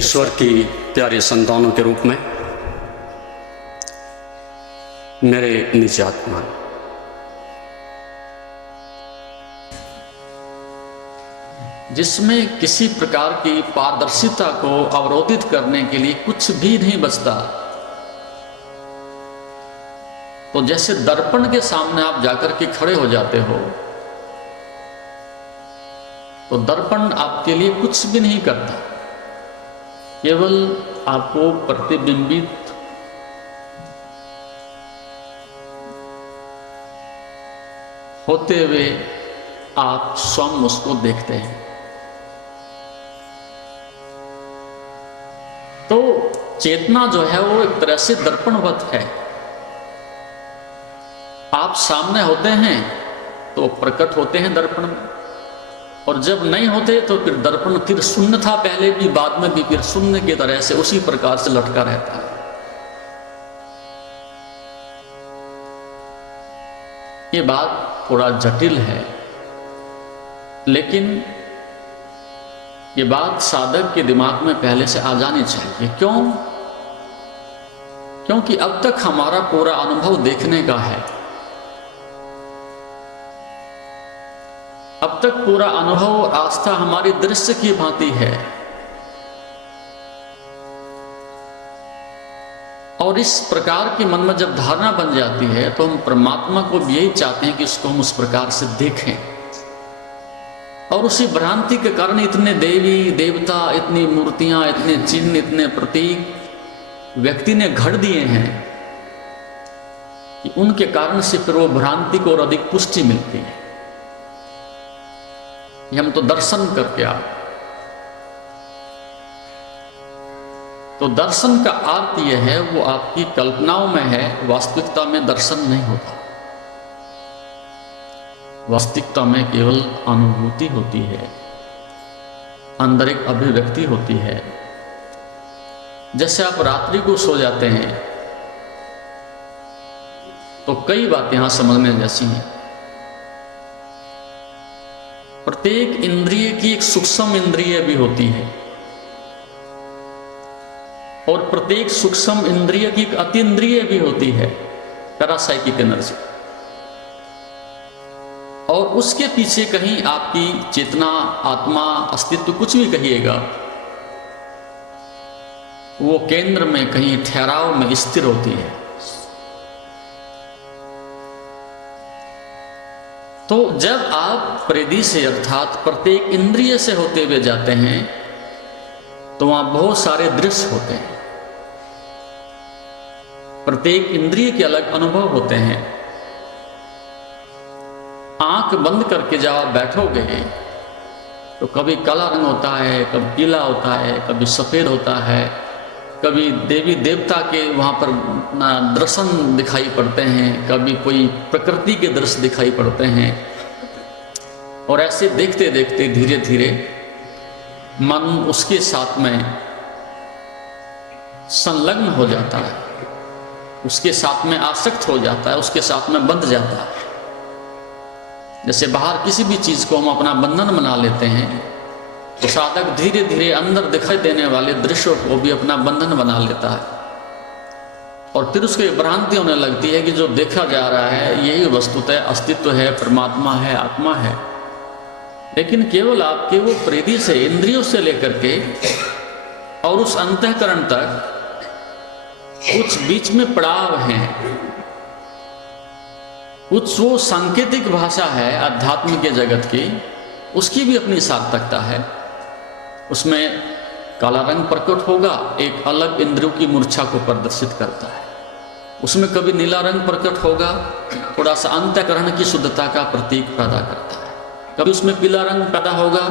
ईश्वर की प्यारे संतानों के रूप में मेरे निज आत्मा, जिसमें किसी प्रकार की पारदर्शिता को अवरोधित करने के लिए कुछ भी नहीं बचता, तो जैसे दर्पण के सामने आप जाकर के खड़े हो जाते हो तो दर्पण आपके लिए कुछ भी नहीं करता, केवल आपको प्रतिबिंबित होते हुए आप स्वयं उसको देखते हैं। तो चेतना जो है वो एक तरह से दर्पणवत है। आप सामने होते हैं तो प्रकट होते हैं दर्पण में, और जब नहीं होते तो फिर दर्पण फिर शून्य था पहले भी, बाद में भी फिर शून्य की तरह से उसी प्रकार से लटका रहता है। ये बात थोड़ा जटिल है, लेकिन ये बात साधक के दिमाग में पहले से आ जानी चाहिए। क्यों? क्योंकि अब तक हमारा पूरा अनुभव देखने का है, अब तक पूरा अनुभव और आस्था हमारी दृश्य की भांति है, और इस प्रकार की मन में जब धारणा बन जाती है तो हम परमात्मा को भी यही चाहते हैं कि इसको हम उस प्रकार से देखें। और उसी भ्रांति के कारण इतने देवी देवता, इतनी मूर्तियां, इतने चिन्ह, इतने प्रतीक व्यक्ति ने घड़ दिए हैं कि उनके कारण से फिर वो भ्रांति को और अधिक पुष्टि मिलती है। हम तो दर्शन करके आ, तो दर्शन का अर्थ यह है वो आपकी कल्पनाओं में है, वास्तविकता में दर्शन नहीं होता। वास्तविकता में केवल अनुभूति होती है, अंदर एक अभिव्यक्ति होती है। जैसे आप रात्रि को सो जाते हैं तो कई बातें यहां समझने जैसी हैं। प्रत्येक इंद्रिय की एक सूक्ष्म इंद्रिय भी होती है, और प्रत्येक सूक्ष्म इंद्रिय की एक अतीन्द्रिय भी होती है, पैरासाइकिक एनर्जी। और उसके पीछे कहीं आपकी चेतना, आत्मा, अस्तित्व, कुछ भी कहिएगा, वो केंद्र में कहीं ठहराव में स्थिर होती है। तो जब आप परिधि से अर्थात प्रत्येक इंद्रिय से होते हुए जाते हैं तो वहां बहुत सारे दृश्य होते हैं। प्रत्येक इंद्रिय के अलग अनुभव होते हैं। आंख बंद करके जब आप बैठोगे तो कभी काला रंग होता है, कभी पीला होता है, कभी सफेद होता है, कभी देवी देवता के वहाँ पर दर्शन दिखाई पड़ते हैं, कभी कोई प्रकृति के दृश्य दिखाई पड़ते हैं। और ऐसे देखते देखते धीरे धीरे मन उसके साथ में संलग्न हो जाता है, उसके साथ में आसक्त हो जाता है, उसके साथ में बंध जाता है। जैसे बाहर किसी भी चीज़ को हम अपना बंधन बना लेते हैं, तो साधक धीरे धीरे अंदर दिखाई देने वाले दृश्यों को भी अपना बंधन बना लेता है, और फिर उसको भ्रांति होने लगती है कि जो देखा जा रहा है यही वस्तुतः अस्तित्व है, परमात्मा है, आत्मा है। लेकिन केवल आपके वो परिधि से, इंद्रियों से लेकर के और उस अंतःकरण तक कुछ बीच में पड़ाव हैं, कुछ वो सांकेतिक भाषा है अध्यात्म के जगत की, उसकी भी अपनी सार्थकता है। उसमें काला रंग प्रकट होगा, एक अलग इंद्रियों की मूर्छा को प्रदर्शित करता है। उसमें कभी नीला रंग प्रकट होगा, थोड़ा सा अंतःकरण की शुद्धता का प्रतीक पैदा करता है। कभी उसमें पीला रंग पैदा होगा,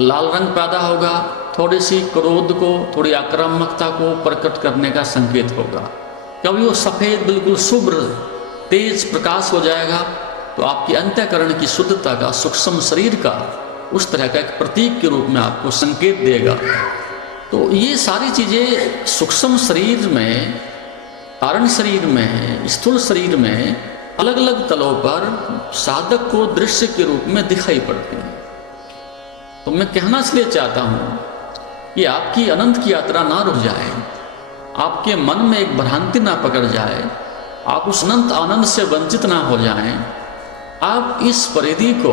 लाल रंग पैदा होगा, थोड़ी सी क्रोध को, थोड़ी आक्रामकता को प्रकट करने का संकेत होगा। कभी वो सफ़ेद बिल्कुल शुभ्र तेज प्रकाश हो जाएगा, तो आपकी अंतःकरण की शुद्धता का, सूक्ष्म शरीर का, उस तरह का एक प्रतीक के रूप में आपको संकेत देगा। तो ये सारी चीज़ें सूक्ष्म शरीर में, कारण शरीर में, स्थूल शरीर में अलग अलग तलों पर साधक को दृश्य के रूप में दिखाई पड़ती हैं। तो मैं कहना इसलिए चाहता हूँ कि आपकी अनंत की यात्रा ना रुक जाए, आपके मन में एक भ्रांति ना पकड़ जाए, आप उस अनंत आनंद से वंचित ना हो जाएं। आप इस परिधि को,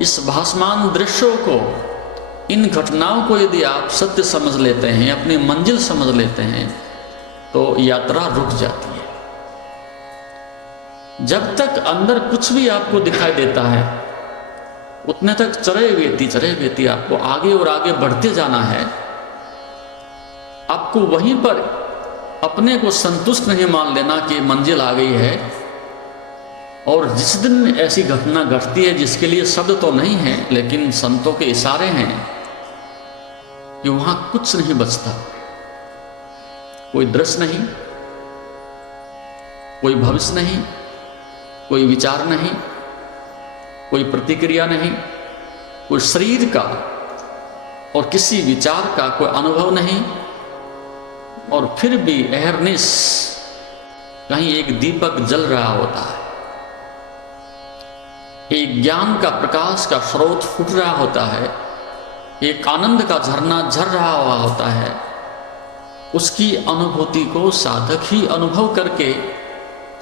इस भासमान दृश्यों को, इन घटनाओं को यदि आप सत्य समझ लेते हैं, अपनी मंजिल समझ लेते हैं, तो यात्रा रुक जाती है। जब तक अंदर कुछ भी आपको दिखाई देता है, उतने तक चरे वेती आपको आगे और आगे बढ़ते जाना है। आपको वहीं पर अपने को संतुष्ट नहीं मान लेना कि मंजिल आ गई है। और जिस दिन ऐसी घटना घटती है जिसके लिए शब्द तो नहीं है, लेकिन संतों के इशारे हैं कि वहां कुछ नहीं बचता, कोई दृश्य नहीं, कोई भविष्य नहीं, कोई विचार नहीं, कोई प्रतिक्रिया नहीं, कोई शरीर का और किसी विचार का कोई अनुभव नहीं। और फिर भी अहरनिश कहीं एक दीपक जल रहा होता है, एक ज्ञान का प्रकाश का स्रोत फूट रहा होता है, एक आनंद का झरना झर रहा हुआ होता है। उसकी अनुभूति को साधक ही अनुभव करके,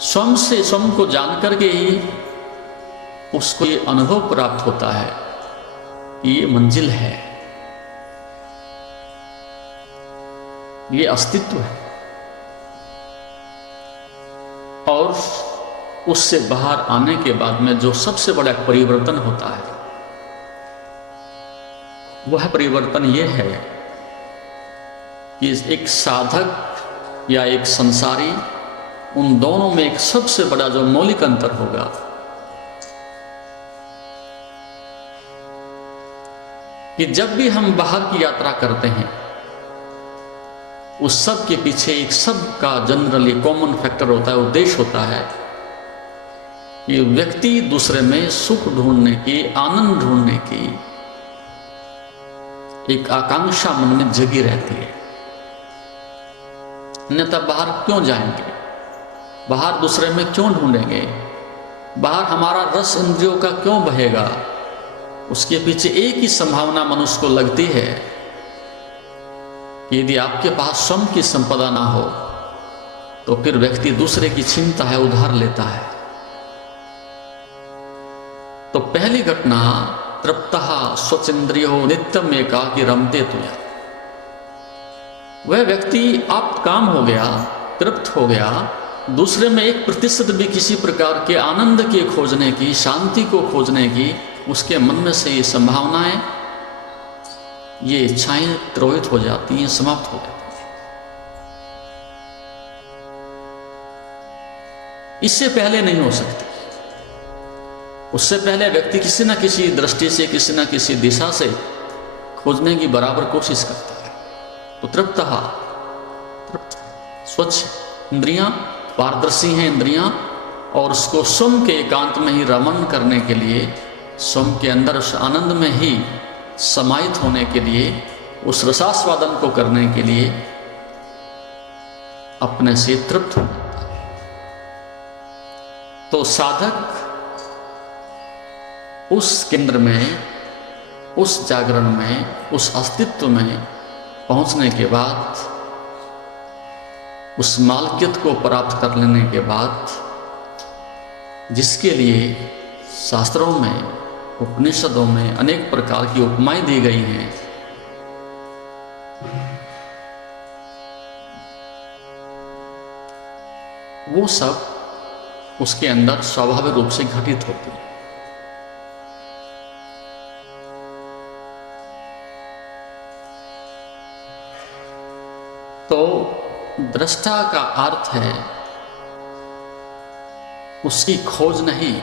स्वयं से स्वयं को जान करके ही उसको ये अनुभव प्राप्त होता है, ये मंजिल है, ये अस्तित्व है। और उससे बाहर आने के बाद में जो सबसे बड़ा परिवर्तन होता है, वह परिवर्तन यह है कि एक साधक या एक संसारी, उन दोनों में एक सबसे बड़ा जो मौलिक अंतर होगा, कि जब भी हम बाहर की यात्रा करते हैं, उस सब के पीछे एक सब का जनरली कॉमन फैक्टर होता है, उद्देश्य होता है कि व्यक्ति दूसरे में सुख ढूंढने की, आनंद ढूंढने की एक आकांक्षा मन में जगी रहती है। अन्यथा बाहर क्यों जाएंगे, बाहर दूसरे में क्यों ढूंढेंगे, बाहर हमारा रस इंद्रियों का क्यों बहेगा। उसके पीछे एक ही संभावना मनुष्य को लगती है कि यदि आपके पास स्वयं की संपदा ना हो तो फिर व्यक्ति दूसरे की छीनता है, उधार लेता है। तो पहली घटना, तृप्तः स्वचिंद्रियो नित्यम एकाकी रमते तुया। वह व्यक्ति आप काम हो गया, तृप्त हो गया, दूसरे में 1% भी किसी प्रकार के आनंद के खोजने की, शांति को खोजने की उसके मन में से ये संभावनाएं, ये इच्छाएं तिरोहित हो जाती हैं, समाप्त हो जाती हैं। इससे पहले नहीं हो सकती। उससे पहले व्यक्ति किसी न किसी दृष्टि से, किसी न किसी दिशा से खोजने की बराबर कोशिश करता है। तो तृप्त, स्वच्छ इंद्रियां, पारदर्शी हैं इंद्रियां, और उसको स्वयं के एकांत में ही रमन करने के लिए, स्वयं के अंदर उस आनंद में ही समाहित होने के लिए, उस रसास्वादन को करने के लिए अपने से तृप्त हो जाता है। तो साधक उस केंद्र में, उस जागरण में, उस अस्तित्व में पहुंचने के बाद, उस मालकियत को प्राप्त कर लेने के बाद, जिसके लिए शास्त्रों में, उपनिषदों में अनेक प्रकार की उपमाएं दी गई हैं, वो सब उसके अंदर स्वाभाविक रूप से घटित होती है। तो दृष्टा का अर्थ है उसकी खोज नहीं,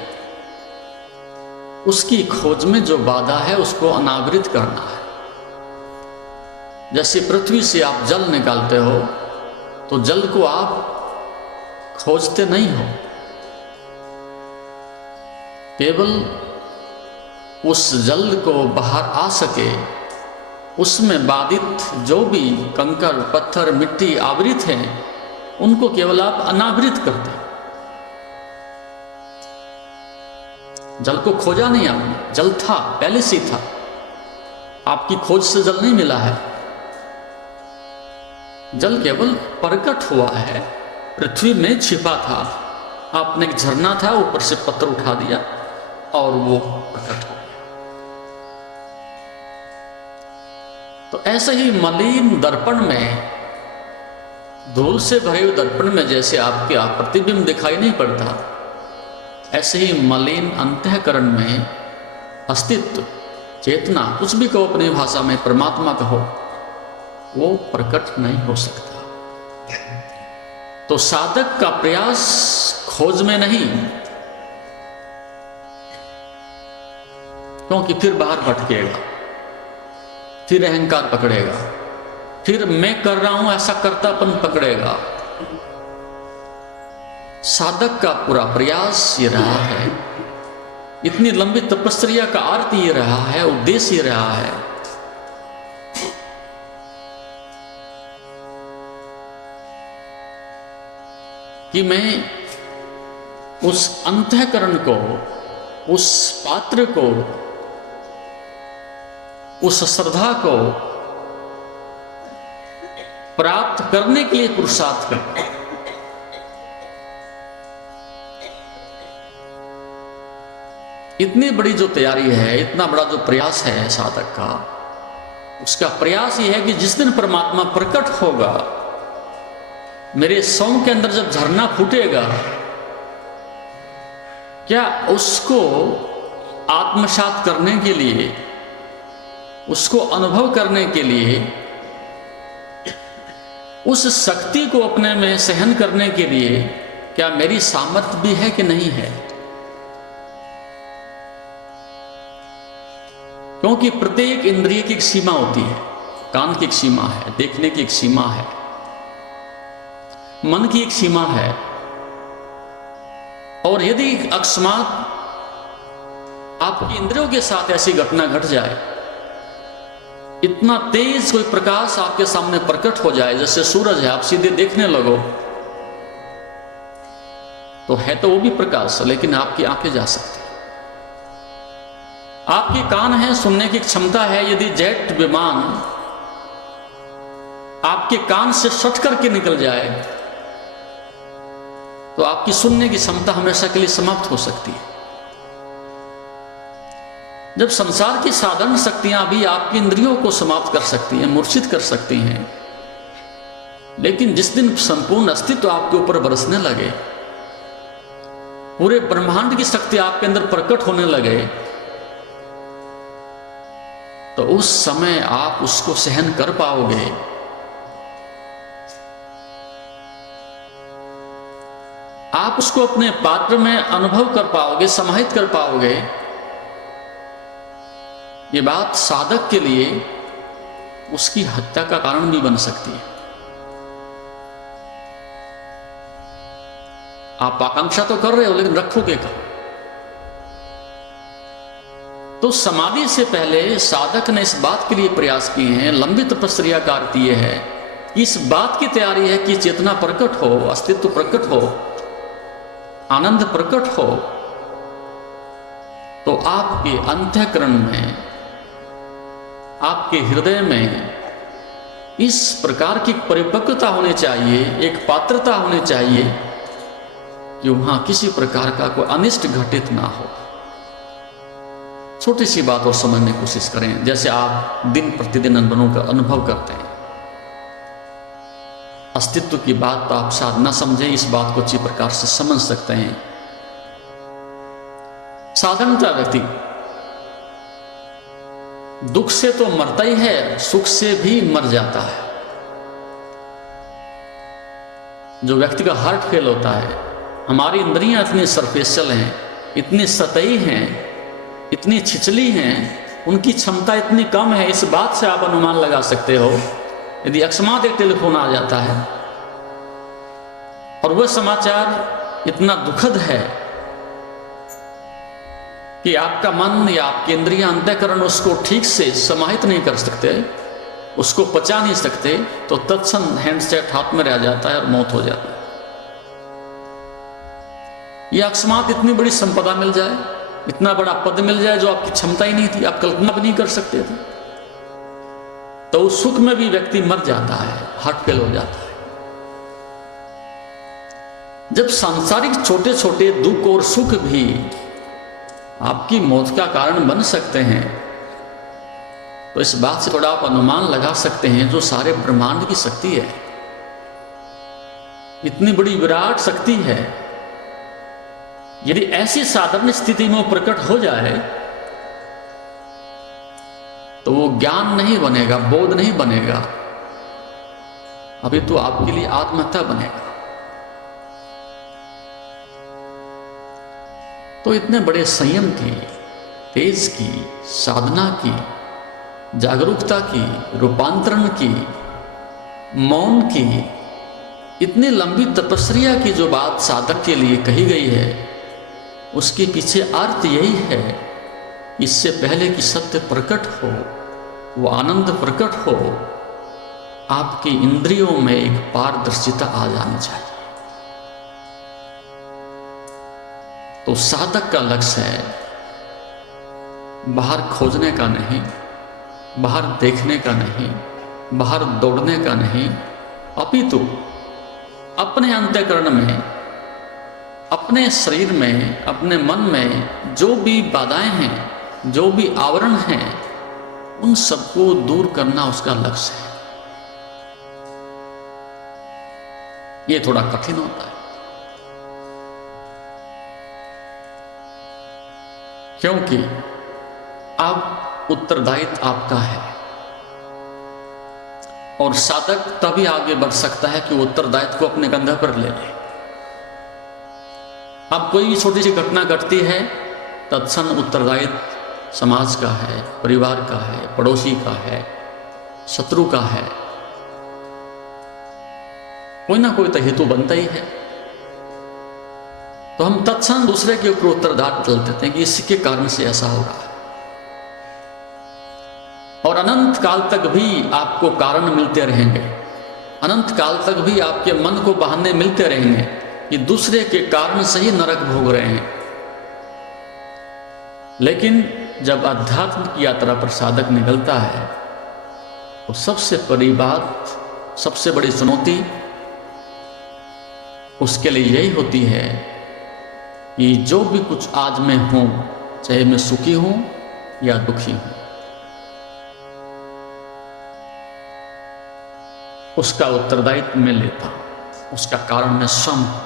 उसकी खोज में जो बाधा है उसको अनावृत करना है। जैसे पृथ्वी से आप जल निकालते हो तो जल को आप खोजते नहीं हो, केवल उस जल को बाहर आ सके, उसमें बाधित जो भी कंकड़, पत्थर, मिट्टी आवृत हैं, उनको केवल आप अनावृत करते हैं। जल को खोजा नहीं आपने, जल था, पहले से था, आपकी खोज से जल नहीं मिला है, जल केवल प्रकट हुआ है, पृथ्वी में छिपा था। आपने एक झरना था, ऊपर से पत्थर उठा दिया और वो प्रकट हो गया। तो ऐसे ही मलिन दर्पण में, धूल से भरे हुए दर्पण में जैसे आपके प्रतिबिंब दिखाई नहीं पड़ता, ऐसे ही मलिन अंतःकरण में अस्तित्व, चेतना, कुछ भी कहो अपनी भाषा में, परमात्मा कहो, वो प्रकट नहीं हो सकता। तो साधक का प्रयास खोज में नहीं, क्योंकि फिर बाहर भटकेगा, फिर अहंकार पकड़ेगा, फिर मैं कर रहा हूं ऐसा करतापन पकड़ेगा। साधक का पूरा प्रयास ये रहा है, इतनी लंबी तपस्या का अर्थ ये रहा है, उद्देश्य ये रहा है कि मैं उस अंतःकरण को, उस पात्र को, उस श्रद्धा को प्राप्त करने के लिए पुरुषार्थ करूं। इतनी बड़ी जो तैयारी है, इतना बड़ा जो प्रयास है साधक का, उसका प्रयास ये है कि जिस दिन परमात्मा प्रकट होगा, मेरे सौ के अंदर जब झरना फूटेगा, क्या उसको आत्मसात करने के लिए, उसको अनुभव करने के लिए, उस शक्ति को अपने में सहन करने के लिए क्या मेरी सामर्थ्य भी है कि नहीं है? क्योंकि प्रत्येक इंद्रिय की एक सीमा होती है। कान की एक सीमा है, देखने की एक सीमा है, मन की एक सीमा है। और यदि अकस्मात आपकी इंद्रियों के साथ ऐसी घटना घट जाए, इतना तेज कोई प्रकाश आपके सामने प्रकट हो जाए, जैसे सूरज है, आप सीधे देखने लगो, तो है तो वो भी प्रकाश, लेकिन आपकी आंखें जा सकती, आपके कान है, सुनने की क्षमता है। यदि जेट विमान आपके कान से सट करके निकल जाए, तो आपकी सुनने की क्षमता हमेशा के लिए समाप्त हो सकती है। जब संसार की साधन शक्तियां भी आपकी इंद्रियों को समाप्त कर सकती हैं, मूर्छित कर सकती हैं, लेकिन जिस दिन संपूर्ण अस्तित्व आपके ऊपर बरसने लगे, पूरे ब्रह्मांड की शक्ति आपके अंदर प्रकट होने लगे, तो उस समय आप उसको सहन कर पाओगे। आप उसको अपने पात्र में अनुभव कर पाओगे, समाहित कर पाओगे। ये बात साधक के लिए उसकी हत्या का कारण भी बन सकती है। आप आकांक्षा तो कर रहे हो, लेकिन रखोगे कब? तो समाधि से पहले साधक ने इस बात के लिए प्रयास किए हैं, लंबी तपस्या का अर्थ यह है, इस बात की तैयारी है कि चेतना प्रकट हो, अस्तित्व प्रकट हो, आनंद प्रकट हो, तो आपके अंतःकरण में, आपके हृदय में इस प्रकार की परिपक्वता होनी चाहिए, एक पात्रता होनी चाहिए कि वहां किसी प्रकार का कोई अनिष्ट घटित ना हो। छोटी सी बात और समझने की कोशिश करें। जैसे आप दिन प्रतिदिन अनुभव करते हैं, अस्तित्व की बात तो आप शायद न समझें, इस बात को अच्छी प्रकार से समझ सकते हैं। साधारणतः व्यक्ति दुख से तो मरता ही है, सुख से भी मर जाता है। जो व्यक्ति का हार्ट फेल होता है, हमारी इंद्रियां इतनी सरफेशियल हैं, इतनी सतही हैं, इतनी छिछली हैं, उनकी क्षमता इतनी कम है। इस बात से आप अनुमान लगा सकते हो, यदि अकस्मात एक टेलीफोन आ जाता है और वह समाचार इतना दुखद है कि आपका मन या आपके इंद्रियां, अंतःकरण उसको ठीक से समाहित नहीं कर सकते, उसको पचा नहीं सकते, तो तत्क्षण हैंडसेट हाथ में रह जाता है और मौत हो जाती है। यह अकस्मात इतनी बड़ी संपदा मिल जाए, इतना बड़ा पद मिल जाए जो आपकी क्षमता ही नहीं थी, आप कल्पना भी नहीं कर सकते थे। तो उस सुख में भी व्यक्ति मर जाता है, हार्ट फेल हो जाता है। जब सांसारिक छोटे छोटे दुख और सुख भी आपकी मौत का कारण बन सकते हैं, तो इस बात से थोड़ा आप अनुमान लगा सकते हैं जो सारे ब्रह्मांड की शक्ति है, इतनी बड़ी विराट शक्ति है, यदि ऐसी साधारण स्थिति में वो प्रकट हो जाए तो वो ज्ञान नहीं बनेगा, बोध नहीं बनेगा, अभी तो आपके लिए आत्महत्या बनेगा। तो इतने बड़े संयम की, तेज की, साधना की, जागरूकता की, रूपांतरण की, मौन की, इतनी लंबी तपस्या की जो बात साधक के लिए कही गई है, उसके पीछे अर्थ यही है, इससे पहले कि सत्य प्रकट हो, वो आनंद प्रकट हो, आपकी इंद्रियों में एक पारदर्शिता आ जानी चाहिए। तो साधक का लक्ष्य है बाहर खोजने का नहीं, बाहर देखने का नहीं, बाहर दौड़ने का नहीं, अपितु अपने अंतःकरण में, अपने शरीर में, अपने मन में जो भी बाधाएं हैं, जो भी आवरण हैं, उन सबको दूर करना उसका लक्ष्य है। ये थोड़ा कठिन होता है, क्योंकि अब उत्तरदायित्व आपका है, और साधक तभी आगे बढ़ सकता है कि वो उत्तरदायित्व को अपने कंधे पर ले ले। अब कोई भी छोटी सी घटना घटती है, तत्क्षण उत्तरदायित्व समाज का है, परिवार का है, पड़ोसी का है, शत्रु का है, कोई ना कोई तो हेतु बनता ही है। तो हम तत्क्षण दूसरे के ऊपर उत्तरदायित्व चल देते हैं कि इसके कारण से ऐसा हो रहा है, और अनंत काल तक भी आपको कारण मिलते रहेंगे, अनंत काल तक भी आपके मन को बहाने मिलते रहेंगे कि दूसरे के कारण से ही नरक भोग रहे हैं। लेकिन जब अध्यात्म की यात्रा पर साधक निकलता है, तो सबसे बड़ी बात, सबसे बड़ी चुनौती उसके लिए यही होती है कि जो भी कुछ आज मैं हूं, चाहे मैं सुखी हूं या दुखी हूं, उसका उत्तरदायित्व मैं लेता हूं, उसका कारण मैं स्वयं हूं।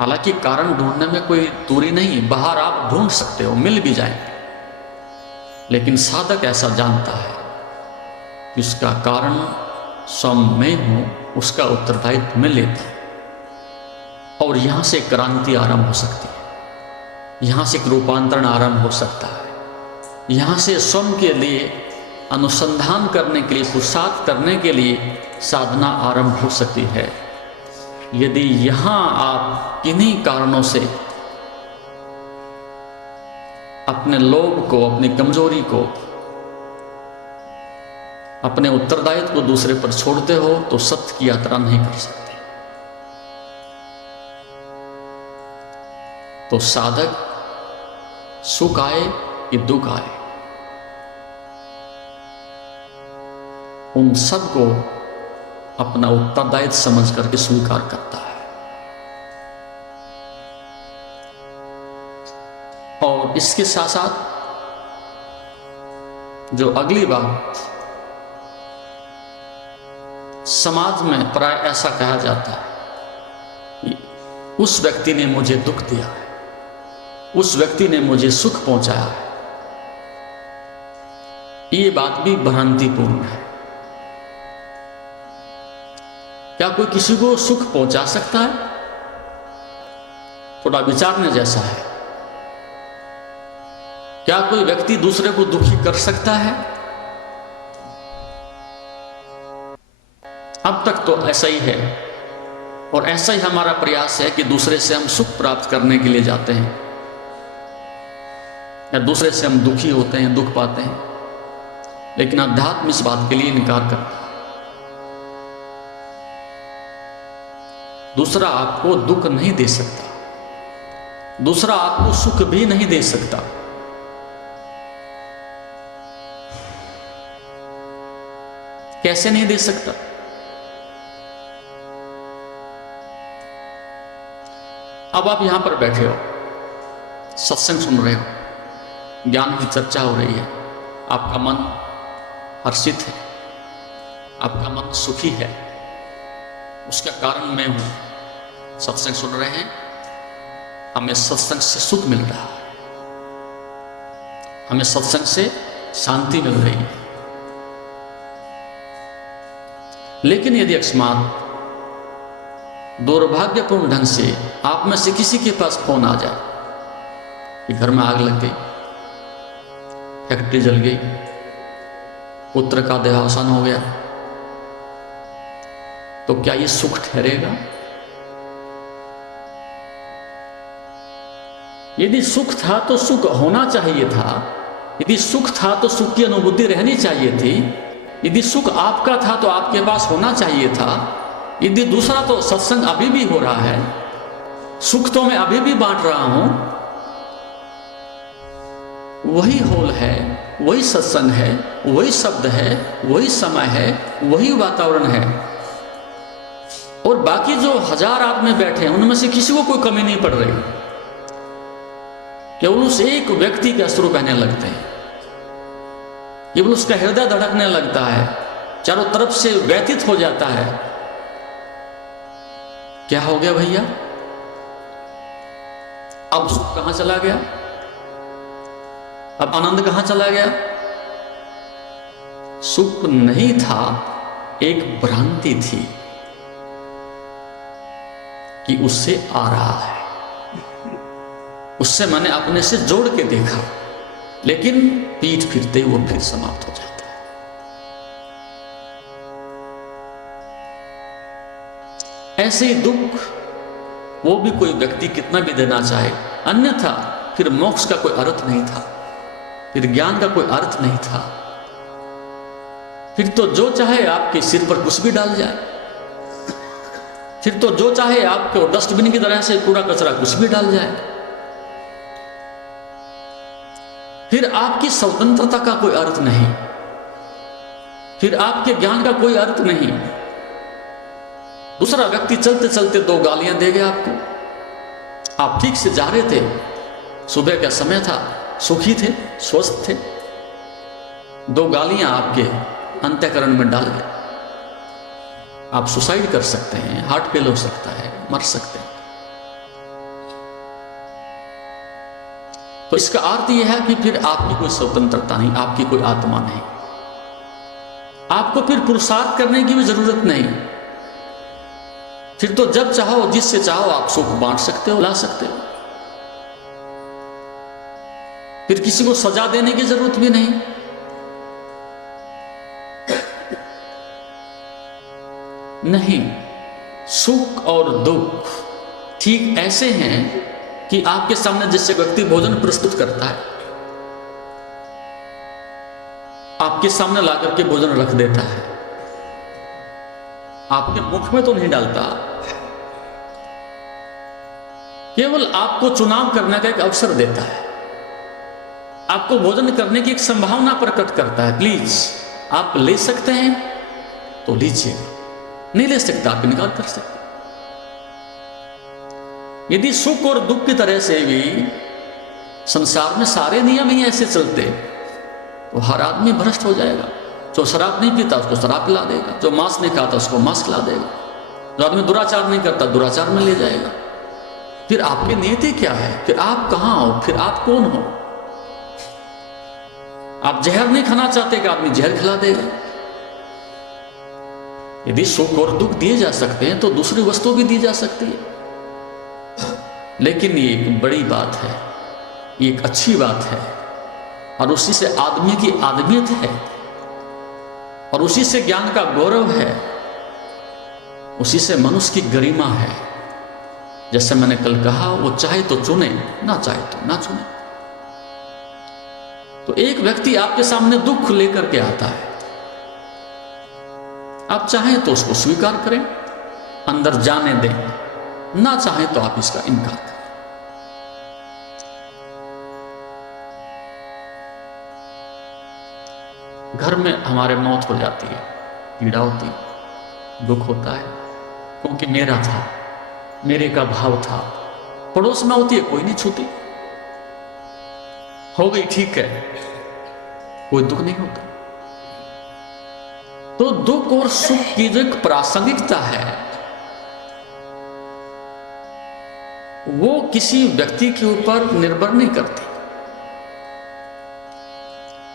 हालांकि कारण ढूंढने में कोई दूरी नहीं, बाहर आप ढूंढ सकते हो, मिल भी जाएंगे, लेकिन साधक ऐसा जानता है कि उसका कारण स्वयं मैं हूं, उसका उत्तरदायित्व मैं लेता हूं, और यहां से क्रांति आरंभ हो सकती है, यहां से एक रूपांतरण आरंभ हो सकता है, यहां से स्वयं के लिए अनुसंधान करने के लिए, पुरुषार्थ करने के लिए साधना आरंभ हो सकती है। यदि यहां आप किन्हीं कारणों से अपने लोभ को, अपनी कमजोरी को, अपने उत्तरदायित्व को दूसरे पर छोड़ते हो, तो सत्य की यात्रा नहीं कर सकते। तो साधक सुख आए कि दुख आए, उन सबको अपना उत्तरदायित्व समझ करके स्वीकार करता है। और इसके साथ साथ जो अगली बात, समाज में प्राय ऐसा कहा जाता है कि उस व्यक्ति ने मुझे दुख दिया है, उस व्यक्ति ने मुझे सुख पहुंचाया है। ये बात भी भ्रांतिपूर्ण है। क्या कोई किसी को सुख पहुंचा सकता है? थोड़ा विचारने जैसा है। क्या कोई व्यक्ति दूसरे को दुखी कर सकता है? अब तक तो ऐसा ही है, और ऐसा ही हमारा प्रयास है कि दूसरे से हम सुख प्राप्त करने के लिए जाते हैं, या दूसरे से हम दुखी होते हैं, दुख पाते हैं। लेकिन अध्यात्म इस बात के लिए इनकार करता है। दूसरा आपको दुख नहीं दे सकता, दूसरा आपको सुख भी नहीं दे सकता। कैसे नहीं दे सकता? अब आप यहां पर बैठे हो, सत्संग सुन रहे हो, ज्ञान की चर्चा हो रही है, आपका मन हर्षित है, आपका मन सुखी है। उसका कारण मैं हूं। सत्संग सुन रहे हैं, हमें सत्संग से सुख मिल रहा है, हमें सत्संग से शांति मिल रही है। लेकिन यदि अकस्मात दुर्भाग्यपूर्ण ढंग से आप में से किसी के पास फोन आ जाए कि घर में आग लग गई, फैक्ट्री जल गई, पुत्र का देहावसान हो गया, तो क्या ये सुख ठहरेगा? यदि सुख था तो सुख होना चाहिए था, यदि सुख था तो सुख की अनुभूति रहनी चाहिए थी, यदि सुख आपका था तो आपके पास होना चाहिए था। यदि दूसरा तो सत्संग अभी भी हो रहा है, सुख तो मैं अभी भी बांट रहा हूं, वही होल है, वही सत्संग है, वही शब्द है, वही समय है, वही वातावरण है, और बाकी जो 1000 आदमी बैठे हैं उनमें से किसी को कोई कमी नहीं पड़ रही। केवल उस एक व्यक्ति के अश्रु बहने लगते हैं, केवल उसका हृदय धड़कने लगता है, चारों तरफ से व्यतीत हो जाता है। क्या हो गया भैया? अब सुख कहां चला गया? अब आनंद कहां चला गया? सुख नहीं था, एक भ्रांति थी कि उससे आ रहा है, उससे मैंने अपने से जोड़ के देखा, लेकिन पीठ फिरते वो फिर समाप्त हो जाता है। ऐसे ही दुख वो भी कोई व्यक्ति कितना भी देना चाहे, अन्यथा फिर मोक्ष का कोई अर्थ नहीं था, फिर ज्ञान का कोई अर्थ नहीं था। फिर तो जो चाहे आपके सिर पर कुछ भी डाल जाए, फिर तो जो चाहे आपको डस्टबिन की तरह से कूड़ा कचरा कुछ भी डाल जाए, फिर आपकी स्वतंत्रता का कोई अर्थ नहीं, फिर आपके ज्ञान का कोई अर्थ नहीं। दूसरा व्यक्ति चलते चलते 2 गालियां दे गया आपको, आप ठीक से जा रहे थे, सुबह का समय था, सुखी थे, स्वस्थ थे, 2 गालियां आपके अंतःकरण में डाल गए। आप सुसाइड कर सकते हैं, हार्ट फेल हो सकता है, मर सकते हैं। तो इसका अर्थ यह है कि फिर आपकी कोई स्वतंत्रता नहीं, आपकी कोई आत्मा नहीं, आपको फिर पुरुषार्थ करने की भी जरूरत नहीं। फिर तो जब चाहो जिससे चाहो आप सुख बांट सकते हो, ला सकते हो, फिर किसी को सजा देने की जरूरत भी नहीं। नहीं, सुख और दुख ठीक ऐसे हैं कि आपके सामने जिससे व्यक्ति भोजन प्रस्तुत करता है, आपके सामने लाकर के भोजन रख देता है, आपके मुख में तो नहीं डालता, केवल आपको चुनाव करने का एक अवसर देता है, आपको भोजन करने की एक संभावना प्रकट करता है। प्लीज आप ले सकते हैं तो लीजिए, नहीं ले सकते आप इनकार कर सकते। यदि सुख और दुख की तरह से भी संसार में सारे नियम ही ऐसे चलते तो हर आदमी भ्रष्ट हो जाएगा। जो शराब नहीं पीता उसको शराब पिला देगा, जो मांस नहीं खाता उसको मांस खिला देगा, जो आदमी दुराचार नहीं करता दुराचार में ले जाएगा। फिर आपकी नीति क्या है? फिर आप कहां हो? फिर आप कौन हो? आप जहर नहीं खाना चाहते कि आदमी जहर खिला देगा। यदि सुख और दुख दिए जा सकते हैं तो दूसरी वस्तु भी दी जा सकती है। लेकिन ये एक बड़ी बात है, ये एक अच्छी बात है, और उसी से आदमी की आदमियत है, और उसी से ज्ञान का गौरव है, उसी से मनुष्य की गरिमा है। जैसे मैंने कल कहा, वो चाहे तो चुने, ना चाहे तो ना चुने। तो एक व्यक्ति आपके सामने दुख लेकर के आता है, आप चाहें तो उसको स्वीकार करें, अंदर जाने दें, ना चाहें तो आप इसका इनकार करें। घर में हमारे मौत हो जाती है, पीड़ा होती है, दुख होता है, क्योंकि मेरा था, मेरे का भाव था। पड़ोस में होती है, कोई नहीं छूती, हो गई ठीक है, कोई दुख नहीं होता। तो दुख और सुख की जो एक प्रासंगिकता है, वो किसी व्यक्ति के ऊपर निर्भर नहीं करती।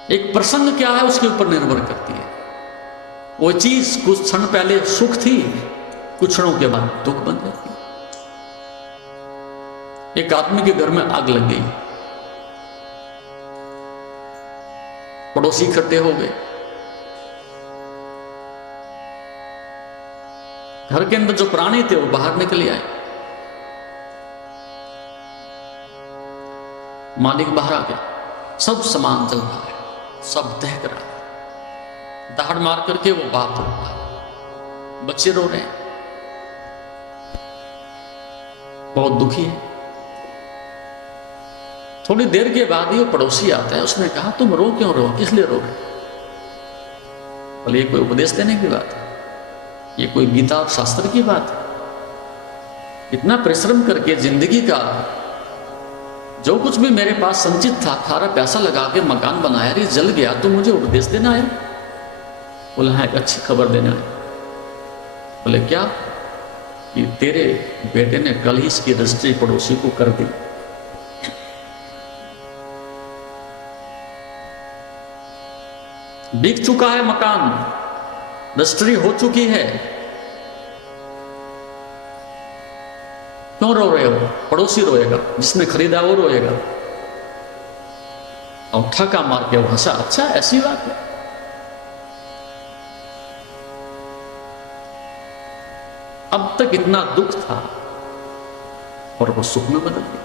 एक प्रसंग क्या है उसके ऊपर निर्भर करती है। वो चीज कुछ क्षण पहले सुख थी, कुछ क्षणों के बाद दुख बन जाती है। एक आदमी के घर में आग लग गई, पड़ोसी इकट्ठे हो गए, घर के अंदर जो प्राणी थे वो बाहर निकल आए। मालिक बाहर आ गया, सब सामान जल रहा है, सब दहक रहा है, दहाड़ मार करके वो बाप रो रहा है, बच्चे रो रहे हैं, बहुत दुखी है। थोड़ी देर के बाद ही वो पड़ोसी आता है, उसने कहा तुम रो क्यों रो, किस लिए रो रहे? बोले ये कोई उपदेश देने की बात है, ये कोई गीता और शास्त्र की बात है? इतना परिश्रम करके जिंदगी का जो कुछ भी मेरे पास संचित था, सारा पैसा लगा के मकान बनाया, रे जल गया, तो मुझे उपदेश देना है? बोले हाँ, एक अच्छी खबर देना है। बोले क्या? कि तेरे बेटे ने कल ही इसकी रजिस्ट्री पड़ोसी को कर दी। बिक चुका है मकान, रजिस्ट्री हो चुकी है, क्यों रो रहे हो? पड़ोसी रोएगा, जिसने खरीदा वो रोएगा। और ठका मार के वो हंसा, अच्छा ऐसी बात है? अब तक इतना दुख था और वो सुख में बदल गया।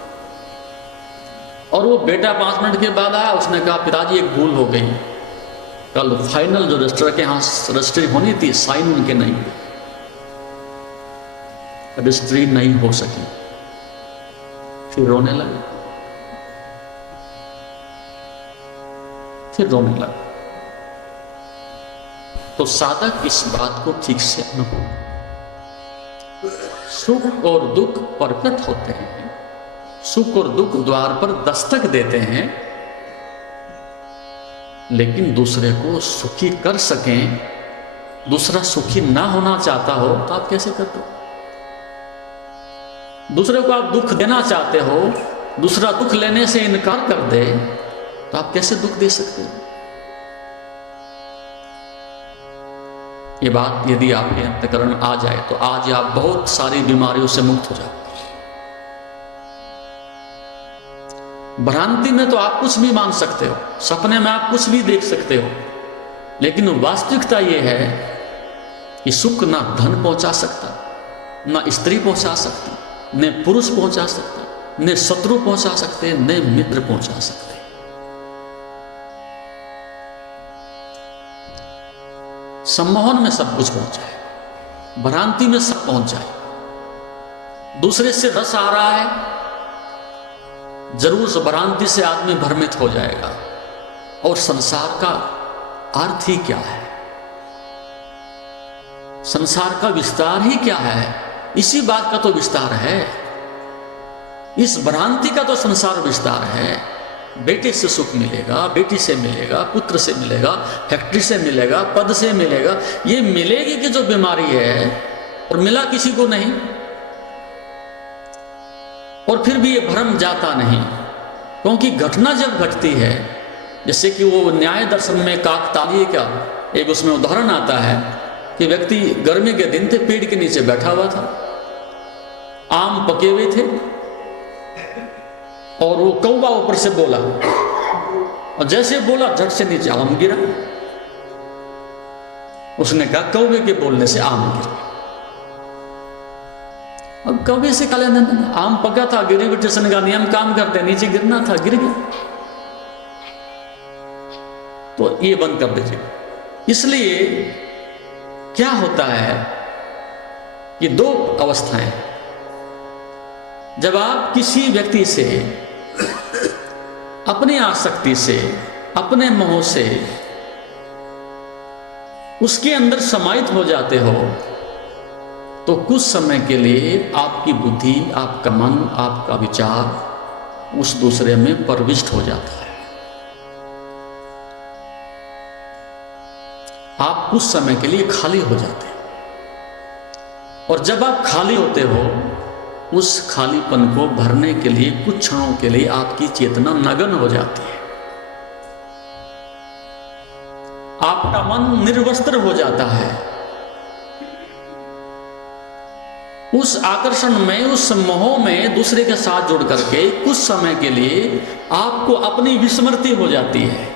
और वो बेटा 5 मिनट के बाद आया, उसने कहा पिताजी एक भूल हो गई, कल फाइनल जो रजिस्टर के यहां रजिस्ट्री होनी थी, साइन उनके नहीं हुए, रजिस्ट्री नहीं हो सकी। फिर रोने लगा, फिर रोने लगा। तो साधक इस बात को ठीक से अनुभव, सुख और दुख प्रकट होते हैं, सुख और दुख द्वार पर दस्तक देते हैं, लेकिन दूसरे को सुखी कर सकें, दूसरा सुखी ना होना चाहता हो तो आप कैसे करते हो? दूसरे को आप दुख देना चाहते हो, दूसरा दुख लेने से इनकार कर दे तो आप कैसे दुख दे सकते हो? ये बात यदि आपके अंतःकरण आ जाए तो आज आप बहुत सारी बीमारियों से मुक्त हो जाओ। भ्रांति में तो आप कुछ भी मान सकते हो, सपने में आप कुछ भी देख सकते हो, लेकिन वास्तविकता यह है कि सुख ना धन पहुंचा सकता, ना स्त्री पहुंचा सकती, न पुरुष पहुंचा सकता, न शत्रु पहुंचा सकते, न मित्र पहुंचा सकते। सम्मोहन में सब कुछ पहुंचाए, भ्रांति में सब पहुंच जाए। दूसरे से रस आ रहा है, जरूर से भ्रांति से आदमी भ्रमित हो जाएगा। और संसार का अर्थ ही क्या है, संसार का विस्तार ही क्या है, इसी बात का तो विस्तार है, इस भ्रांति का तो संसार विस्तार है। बेटे से सुख मिलेगा, बेटी से मिलेगा, पुत्र से मिलेगा, फैक्ट्री से मिलेगा, पद से मिलेगा, ये मिलेगी कि जो बीमारी है, और मिला किसी को नहीं। और फिर भी ये भ्रम जाता नहीं, क्योंकि घटना जब घटती है, जैसे कि वो न्याय दर्शन में काकतालीय का एक उसमें उदाहरण आता है कि व्यक्ति गर्मी के दिन थे, पेड़ के नीचे बैठा हुआ था, आम पके हुए थे, और वो कौवा ऊपर से बोला, और जैसे बोला झट से नीचे आम गिरा। उसने कहा कौवे के बोलने से आम गिरा। अब कौवे से काले आम पका था, गिरिविटेशन का नियम काम करते, नीचे गिरना था, गिर गया। तो ये बंद कर दीजिए। इसलिए क्या होता है कि दो अवस्थाएं, जब आप किसी व्यक्ति से अपनी आसक्ति से, अपने मोह से उसके अंदर समाहित हो जाते हो तो कुछ समय के लिए आपकी बुद्धि, आपका मन, आपका विचार उस दूसरे में प्रविष्ट हो जाता है। आप कुछ समय के लिए खाली हो जाते हो, और जब आप खाली होते हो उस खालीपन को भरने के लिए कुछ क्षणों के लिए आपकी चेतना नगन हो जाती है। आपका मन निर्वस्त्र हो जाता है। उस आकर्षण में, उस मोह में दूसरे के साथ जुड़ करके कुछ समय के लिए आपको अपनी विस्मृति हो जाती है।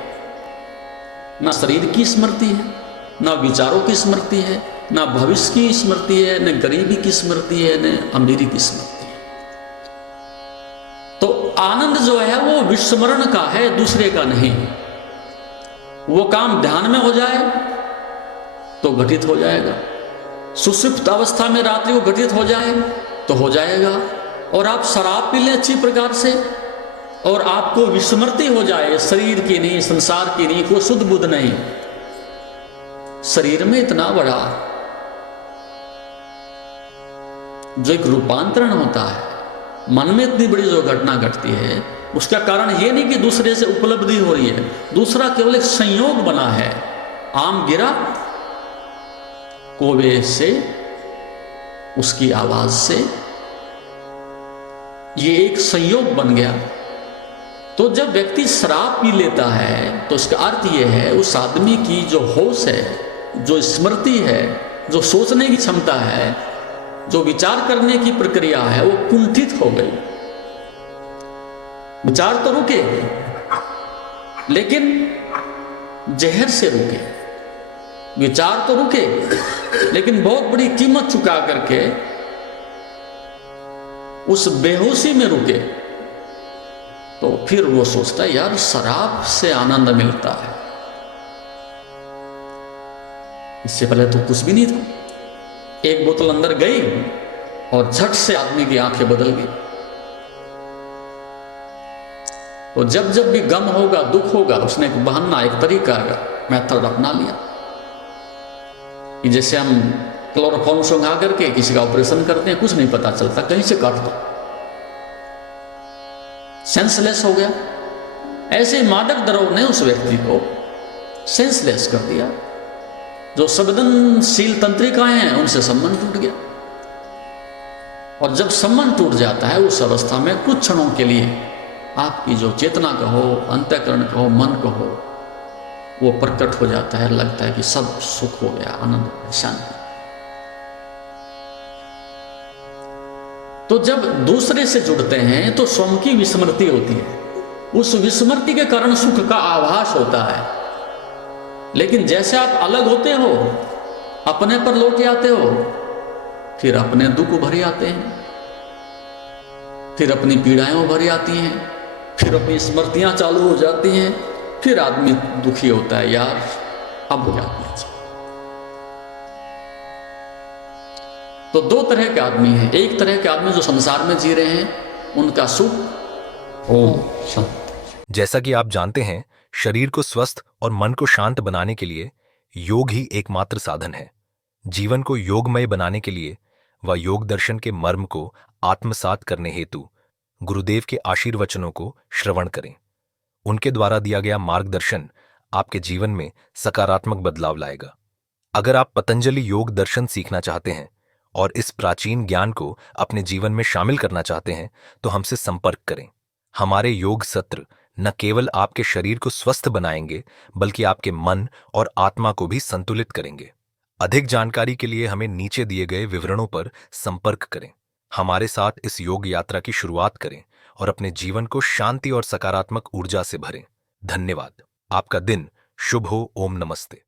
ना शरीर की स्मृति है, ना विचारों की स्मृति है, ना भविष्य की स्मृति है, न गरीबी की स्मृति है, न अमीरी की स्मृति है। तो आनंद जो है वो विस्मरण का है, दूसरे का नहीं। वो काम ध्यान में हो जाए तो घटित हो जाएगा, सुषुप्त अवस्था में रात्रि को घटित हो जाए तो हो जाएगा, और आप शराब पी लें अच्छी प्रकार से और आपको विस्मृति हो जाए, शरीर की नहीं, संसार की नहीं, कोई शुद्ध बुद्ध नहीं, शरीर में इतना बड़ा जो एक रूपांतरण होता है, मन में इतनी बड़ी जो घटना घटती है, उसका कारण यह नहीं कि दूसरे से उपलब्धि हो रही है, दूसरा केवल एक संयोग बना है। आम गिरा कोवे से, उसकी आवाज से, ये एक संयोग बन गया। तो जब व्यक्ति शराब पी लेता है तो उसका अर्थ यह है उस आदमी की जो होश है, जो स्मृति है, जो सोचने की क्षमता है, जो विचार करने की प्रक्रिया है, वो कुंठित हो गई। विचार तो रुके लेकिन जहर से रुके, विचार तो रुके लेकिन बहुत बड़ी कीमत चुका करके उस बेहोशी में रुके। तो फिर वो सोचता है यार शराब से आनंद मिलता है, इससे पहले तो कुछ भी नहीं था। एक बोतल अंदर गई और झट से आदमी की आंखें बदल गई। तो जब जब भी गम होगा, दुख होगा, उसने एक बहाना, एक तरीका, मेथड अपना लिया कि जैसे हम क्लोरोफॉर्म सुंघा करके किसी का ऑपरेशन करते हैं, कुछ नहीं पता चलता, कहीं से काट दो, सेंसलेस हो गया। ऐसे ही मादक द्रव्य ने उस व्यक्ति को सेंसलेस कर दिया। जो संवेदनशील तंत्रिकाएं हैं उनसे संबंध टूट गया, और जब संबंध टूट जाता है उस अवस्था में कुछ क्षणों के लिए आपकी जो चेतना कहो, अंतःकरण कहो, मन कहो, वो प्रकट हो जाता है। लगता है कि सब सुख हो गया, आनंद, शांति। तो जब दूसरे से जुड़ते हैं तो स्वयं की विस्मृति होती है, उस विस्मृति के कारण सुख का आभास होता है। लेकिन जैसे आप अलग होते हो, अपने पर लौट आते हो, फिर अपने दुख भरे आते हैं, फिर अपनी पीड़ाएं भरी आती हैं, फिर अपनी स्मृतियां चालू हो जाती हैं, फिर आदमी दुखी होता है, यार अब क्या किया जाए। तो दो तरह के आदमी हैं। एक तरह के आदमी जो संसार में जी रहे हैं, उनका सुख ओम शांति। जैसा कि आप जानते हैं, शरीर को स्वस्थ और मन को शांत बनाने के लिए योग ही एकमात्र साधन है। जीवन को योगमय बनाने के लिए व योग दर्शन के मर्म को आत्मसात करने हेतु गुरुदेव के आशीर्वचनों को श्रवण करें। उनके द्वारा दिया गया मार्गदर्शन आपके जीवन में सकारात्मक बदलाव लाएगा। अगर आप पतंजलि योग दर्शन सीखना चाहते हैं और इस प्राचीन ज्ञान को अपने जीवन में शामिल करना चाहते हैं तो हमसे संपर्क करें। हमारे योग सत्र न केवल आपके शरीर को स्वस्थ बनाएंगे बल्कि आपके मन और आत्मा को भी संतुलित करेंगे। अधिक जानकारी के लिए हमें नीचे दिए गए विवरणों पर संपर्क करें। हमारे साथ इस योग यात्रा की शुरुआत करें और अपने जीवन को शांति और सकारात्मक ऊर्जा से भरें। धन्यवाद। आपका दिन शुभ हो। ओम नमस्ते।